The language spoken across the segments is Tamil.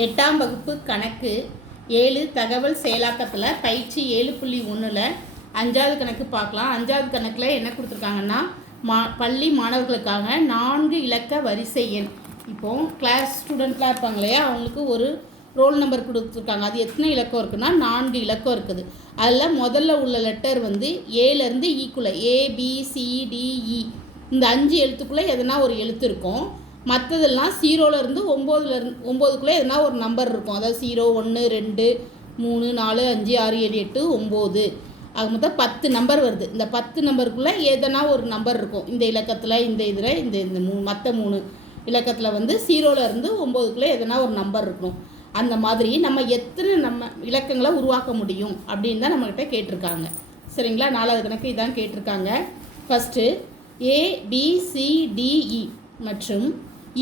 8ஆம் வகுப்பு கணக்கு 7 தகவல் செயலாக்கத்தில் பயிற்சி 7.1ல் 5வது கணக்கு பார்க்கலாம். 5வது கணக்கில் என்ன கொடுத்துருக்காங்கன்னா பள்ளி மாணவர்களுக்காக 4 இலக்க வரிசை எண். இப்போது கிளாஸ் ஸ்டூடெண்ட்லாம் இருப்பாங்க இல்லையா, அவங்களுக்கு ஒரு ரோல் நம்பர் கொடுத்துருக்காங்க. அது எத்தனை இலக்கம் இருக்குன்னா 4 இலக்கம் இருக்குது. அதில் முதல்ல உள்ள லெட்டர் வந்து ஏலேருந்து ஈக்குள்ளே ABCDE இந்த 5 எழுத்துக்குள்ளே எதனா ஒரு எழுத்து இருக்கும். மற்றதெல்லாம் 0லேருந்து 9க்குள்ளே எதனா ஒரு நம்பர் இருக்கும். அதாவது 0, 1, 2, 3, 4, 5, 6, 7, 8, 9 அது மொத்தம் 10 நம்பர் வருது. இந்த 10 நம்பருக்குள்ளே எதனா ஒரு நம்பர் இருக்கும். இந்த இலக்கத்தில் இந்த இதில் இந்த மற்ற 3 இலக்கத்தில் வந்து 0லேருந்து 9க்குள்ளே எதனா ஒரு நம்பர் இருக்கும். அந்த மாதிரி நம்ம எத்தனை இலக்கங்களை உருவாக்க முடியும் அப்படின்னு தான் நம்மக்கிட்ட கேட்டிருக்காங்க. சரிங்களா, 4வது கணக்கு இதான் கேட்டிருக்காங்க. ஃபஸ்ட்டு ABCDE மற்றும்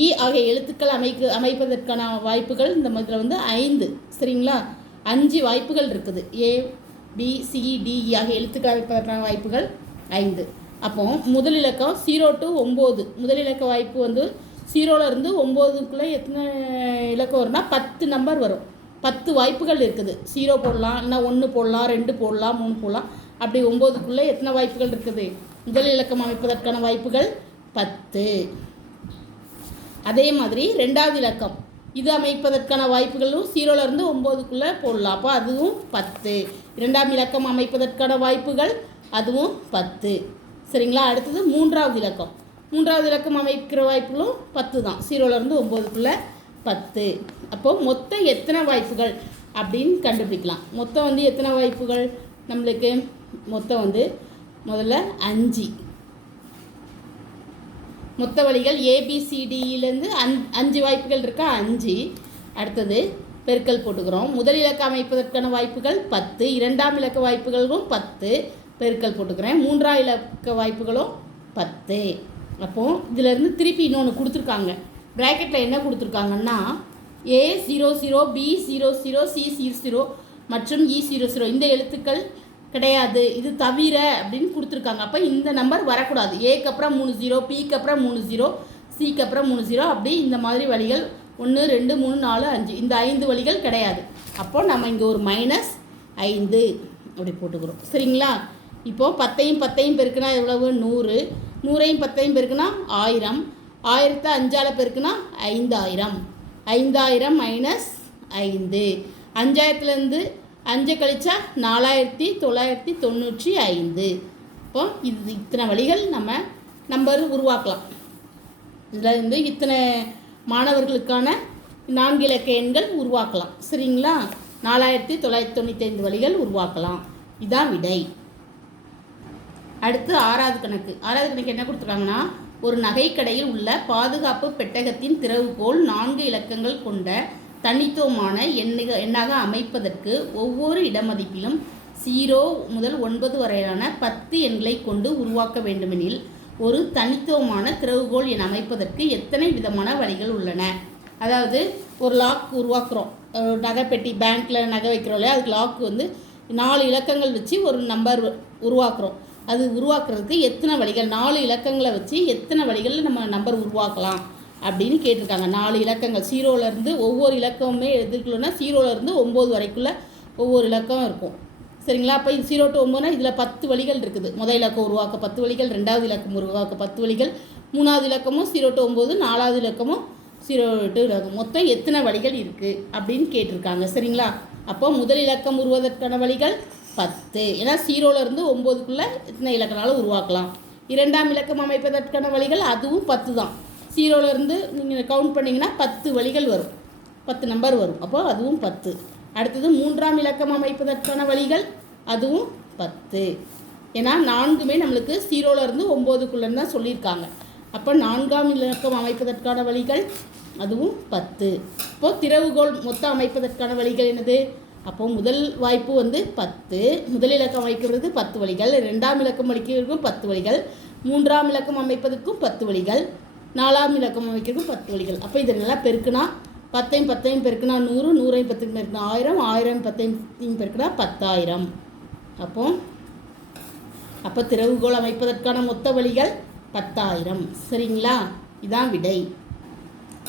இ ஆகிய எழுத்துக்கள் அமைப்பதற்கான வாய்ப்புகள் இந்த மாதிரி வந்து 5. சரிங்களா, 5 வாய்ப்புகள் இருக்குது. ABCDE ஆகிய எழுத்துக்கள் அமைப்பதற்கான வாய்ப்புகள் 5. அப்போ முதல் இலக்கம் 0 to 9. முதல் இலக்க வாய்ப்பு வந்து 0லேருந்து 9க்குள்ளே எத்தனை இலக்கம் வரும்னா 10 நம்பர் வரும். 10 வாய்ப்புகள் இருக்குது. 0 போடலாம், இல்லைனா 1 போடலாம், 2 போடலாம், 3 போடலாம். அப்படி 9க்குள்ளே எத்தனை வாய்ப்புகள் இருக்குது? முதல் இலக்கம் அமைப்பதற்கான வாய்ப்புகள் 10. அதே மாதிரி 2வது இலக்கம் இது அமைப்பதற்கான வாய்ப்புகளும் 0லேருந்து 9க்குள்ளே போடலாம். அப்போ அதுவும் 10. 2ஆம் இலக்கம் அமைப்பதற்கான வாய்ப்புகள் அதுவும் 10. சரிங்களா, அடுத்தது 3வது இலக்கம். 3வது இலக்கம் அமைக்கிற வாய்ப்புகளும் 10 தான். 0லேருந்து 9க்குள்ளே 10. அப்போது மொத்தம் எத்தனை வாய்ப்புகள் அப்படின்னு கண்டுபிடிக்கலாம். மொத்தம் வந்து எத்தனை வாய்ப்புகள் நம்மளுக்கு? மொத்தம் வந்து முதல்ல 5. மொத்த வழிகள் ABCDயிலேருந்து 5 வாய்ப்புகள் இருக்கா? 5. அடுத்தது பெருக்கல் போட்டுக்கிறோம். முதல் இலக்க அமைப்பதற்கான வாய்ப்புகள் 10. 2ஆம் இலக்க வாய்ப்புகளும் 10 பெருக்கல் போட்டுக்கிறேன். 3ஆம் இலக்க வாய்ப்புகளும் 10. அப்போது இதிலேருந்து திருப்பி இன்னொன்று கொடுத்துருக்காங்க. ப்ராக்கெட்டில் என்ன கொடுத்துருக்காங்கன்னா A00, B00, C00 மற்றும் E00 இந்த எழுத்துக்கள் கிடையாது, இது தவிர அப்படின்னு கொடுத்துருக்காங்க. அப்போ இந்த நம்பர் வரக்கூடாது. ஏக்கு அப்புறம் 3 0, பிக்கு அப்புறம் 3 0, சிக்கு அப்புறம் 3 0, அப்படி இந்த மாதிரி வழிகள் 1 2 3 4 5 இந்த 5 வழிகள் கிடையாது. அப்போ நம்ம இங்கே ஒரு -5 அப்படி போட்டுக்கிறோம். சரிங்களா, இப்போது 10ஐயும் 10ஐயும் பெருக்குனா எவ்வளவு? 100. 100ஐயும் 10ஐயும் பெருக்குனா 1000. 1000 5ஆல் பெருக்குனா 5000. 5000 - 5. 5000லேருந்து 5 கழிச்சா 4995. இப்போ இது இத்தனை வழிகள் நம்ம நம்பர் உருவாக்கலாம். இதில் இருந்து இத்தனை மாணவர்களுக்கான 4 இலக்க எண்கள் உருவாக்கலாம். சரிங்களா, 4995 வழிகள் உருவாக்கலாம். இதான் விடை. அடுத்து 6வது கணக்கு. 6வது கணக்கு என்ன கொடுத்துருக்காங்கன்னா ஒரு நகைக்கடையில் உள்ள பாதுகாப்பு பெட்டகத்தின் திறவுகோல் 4 இலக்கங்கள் கொண்ட தனித்துவமான எண்ணாக அமைப்பதற்கு ஒவ்வொரு இடமதிப்பிலும் 0 முதல் 9 வரையிலான 10 எண்களை கொண்டு உருவாக்க வேண்டுமெனில் ஒரு தனித்துவமான திறவுகோல் என அமைப்பதற்கு எத்தனை விதமான வழிகள் உள்ளன? அதாவது ஒரு லாக் உருவாக்குறோம். நகைப்பெட்டி, பேங்க்கில் நகை வைக்கிறோம் இல்லையா, அதுக்கு லாக் வந்து 4 இலக்கங்கள் வச்சு ஒரு நம்பர் உருவாக்குறோம். அது உருவாக்குறதுக்கு எத்தனை வழிகள்? 4 இலக்கங்களை வச்சு எத்தனை வழிகளில் நம்ம நம்பர் உருவாக்கலாம் அப்படின்னு கேட்டிருக்காங்க. 4 இலக்கங்கள் 0லேருந்து ஒவ்வொரு இலக்கமுமே எதுக்குள்ளனா 0லேருந்து 9 வரைக்குள்ளே ஒவ்வொரு இலக்கம் இருக்கும். சரிங்களா, அப்போ இது 0 to 9னா இதில் 10 வழிகள் இருக்குது. முதல் இலக்கம் உருவாக்க 10 வழிகள், 2வது இலக்கம் உருவாக்க 10 வழிகள், 3வது இலக்கமும் 0 to 9, 4வது இலக்கமும் 0 to இலக்கம், மொத்தம் எத்தனை வழிகள் இருக்குது அப்படின்னு கேட்டிருக்காங்க. சரிங்களா, அப்போ முதல் இலக்கம் உருவாவதற்கான வழிகள் 10. ஏன்னா 0லேருந்து 9க்குள்ளே எத்தனை இலக்கனாலும் உருவாக்கலாம். 2ஆம் இலக்கம் அமைப்பதற்கான வழிகள் அதுவும் 10 தான். 0லேருந்து நீங்கள் கவுண்ட் பண்ணிங்கன்னா 10 வழிகள் வரும், 10 நம்பர் வரும். அப்போ அதுவும் 10. அடுத்தது 3ஆம் இலக்கம் அமைப்பதற்கான வழிகள் அதுவும் 10. ஏன்னா 4மே நம்மளுக்கு 0லேருந்து 9க்குள்ளேன்னு தான் சொல்லியிருக்காங்க. அப்போ 4ஆம் இலக்கம் அமைப்பதற்கான வழிகள் அதுவும் 10. இப்போது திறவுகோல் மொத்தம் அமைப்பதற்கான வழிகள் என்னது? அப்போது முதல் வாய்ப்பு வந்து 10. முதல் இலக்கம் அமைக்கிறது 10 வழிகள், 2ஆம் இலக்கம் அமைக்கிறதுக்கும் 10 வழிகள், 3ஆம் இலக்கம் அமைப்பதற்கும் 10 வழிகள், 4ஆம் இலக்கம் அமைக்கிறதுக்கும் 10 வழிகள். அப்போ இதெல்லாம் பெருக்குனா 10ஐயும் 10ஐயும் பெருக்குனா 100, 100ஐயும் 10ஐயும் பெருக்குனா 1000, 1000 10ஐயும் பெருக்குனா 10000. அப்போ திறவுகோல் அமைப்பதற்கான மொத்த வழிகள் 10000. சரிங்களா, இதான் விடை.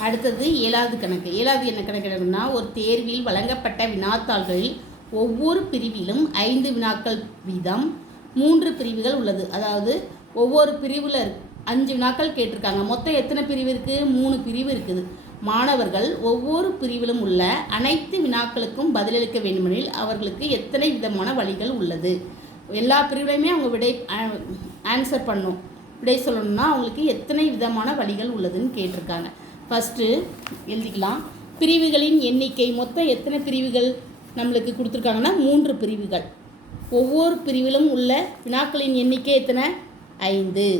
அடுத்தது 7வது கணக்கு. 7வது என்ன கணக்குனா, ஒரு தேர்வில் வழங்கப்பட்ட வினாத்தாள்களில் ஒவ்வொரு பிரிவிலும் 5 வினாக்கள் வீதம் 3 பிரிவுகள் உள்ளது. அதாவது ஒவ்வொரு பிரிவில் 5 வினாக்கள் கேட்டிருக்காங்க. மொத்தம் எத்தனை பிரிவு இருக்குது? 3 பிரிவு இருக்குது. மாணவர்கள் ஒவ்வொரு பிரிவிலும் உள்ள அனைத்து வினாக்களுக்கும் பதிலளிக்க வேண்டுமெனில் அவர்களுக்கு எத்தனை விதமான வழிகள் உள்ளது? எல்லா பிரிவுலையுமே அவங்க ஆன்சர் பண்ணணும். விடை சொல்லணும்னா அவங்களுக்கு எத்தனை விதமான வழிகள் உள்ளதுன்னு கேட்டிருக்காங்க. ஃபஸ்ட்டு எழுதிக்கலாம். பிரிவுகளின் எண்ணிக்கை மொத்தம் எத்தனை பிரிவுகள் நம்மளுக்கு கொடுத்துருக்காங்கன்னா 3 பிரிவுகள். ஒவ்வொரு பிரிவிலும் உள்ள வினாக்களின் எண்ணிக்கை எத்தனை? 5.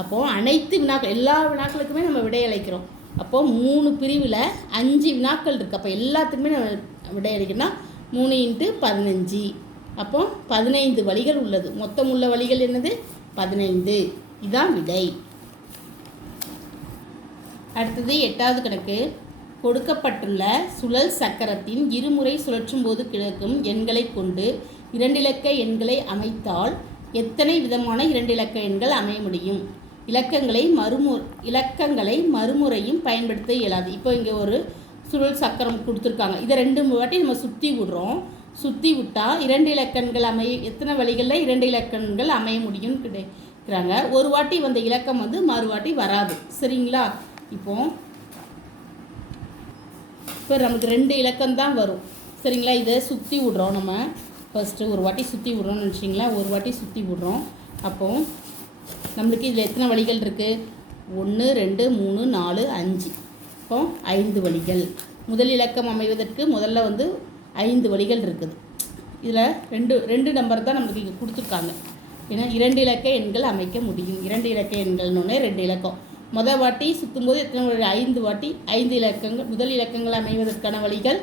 அப்போது அனைத்து வினாக்கள் எல்லா வினாக்களுக்குமே நம்ம விடையளிக்கிறோம். அப்போது 3 பிரிவில் 5 வினாக்கள் இருக்குது. அப்போ எல்லாத்துக்குமே நம்ம விடையளிக்கணும்னா 3 × 15. அப்போது 15 வழிகள் உள்ளது. மொத்தம் உள்ள வழிகள் என்னது? 15. இதுதான் விடை. அடுத்தது 8வது கணக்கு. கொடுக்கப்பட்டுள்ள சுழல் சக்கரத்தின் இருமுறை சுழற்றும் போது கிடைக்கும் எண்களை கொண்டு 2 இலக்க எண்களை அமைத்தால் எத்தனை விதமான 2 இலக்க எண்கள் அமைய முடியும்? இலக்கங்களை மறுமுறையும் பயன்படுத்த இயலாது. இப்போ இங்கே ஒரு சுழல் சக்கரம் கொடுத்துருக்காங்க. இதை 2 வாட்டி நம்ம சுற்றி விடுறோம். சுற்றி விட்டால் 2 இலக்கங்கள் எத்தனை வழிகளில் 2 இலக்கங்கள் அமைய முடியும்னு கிடைக்கிறாங்க. ஒரு வாட்டி வந்த இலக்கம் மறுவாட்டி வராது. சரிங்களா? இப்போ நமக்கு 2 இலக்கம் தான் வரும். சரிங்களா? இதை சுற்றி விட்றோம். நம்ம ஃபஸ்ட்டு ஒரு வாட்டி சுற்றி விட்றோம்னு நினச்சிங்களா? ஒரு வாட்டி சுற்றி விட்றோம். அப்போது நம்மளுக்கு இதில் எத்தனை வழிகள் இருக்குது? 1 2 3 4 5. இப்போ 5 வழிகள். முதல் இலக்கம் அமைவதற்கு முதல்ல 5 வழிகள் இருக்குது. இதில் ரெண்டு நம்பர் தான் நம்மளுக்கு இங்கே கொடுத்துருக்காங்க. ஏன்னா 2 இலக்க எண்கள் அமைக்க முடியும். 2 இலக்க எண்கள்னோடனே 2 இலக்கம். முதல் வாட்டி சுற்றும்போது எத்தனை 5 வாட்டி 5 இலக்கங்கள். முதல் இலக்கங்கள் அமைவதற்கான வழிகள்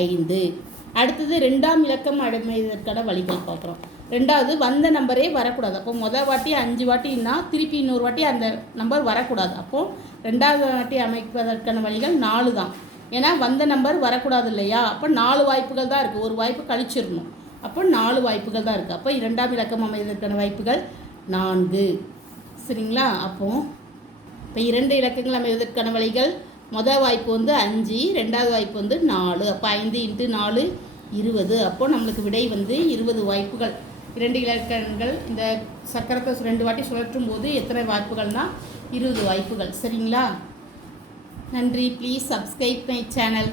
5. அடுத்தது 2ஆம் இலக்கம் அமைவதற்கான வழிகள் பார்க்குறோம். 2வது வந்த நம்பரே வரக்கூடாது. அப்போ முதல் வாட்டி 5 வாட்டின்னா திருப்பி இன்னொரு வாட்டி அந்த நம்பர் வரக்கூடாது. அப்போது 2வது வாட்டி அமைப்பதற்கான வழிகள் 4 தான். ஏன்னா வந்த நம்பர் வரக்கூடாது இல்லையா? அப்போ 4 வாய்ப்புகள் தான் இருக்குது. ஒரு வாய்ப்பு கழிச்சிடணும். அப்போ 4 வாய்ப்புகள் தான் இருக்குது. அப்போ 2ஆம் இலக்கம் அமைவதற்கான வாய்ப்புகள் 4. சரிங்களா? அப்போது இப்போ 2 இலக்கங்கள் அமைவதற்கான வழிகள் முதல் வாய்ப்பு 5, 2வது வாய்ப்பு 4. அப்போ 5 × 4 20. அப்போது நம்மளுக்கு விடை 20 வாய்ப்புகள். 2 இலக்கங்கள் இந்த சக்கரத்தை 2 வாட்டி சுழற்றும் போது எத்தனை வாய்ப்புகள்னால் 20 வாய்ப்புகள். சரிங்களா? நன்றி. Please subscribe my channel.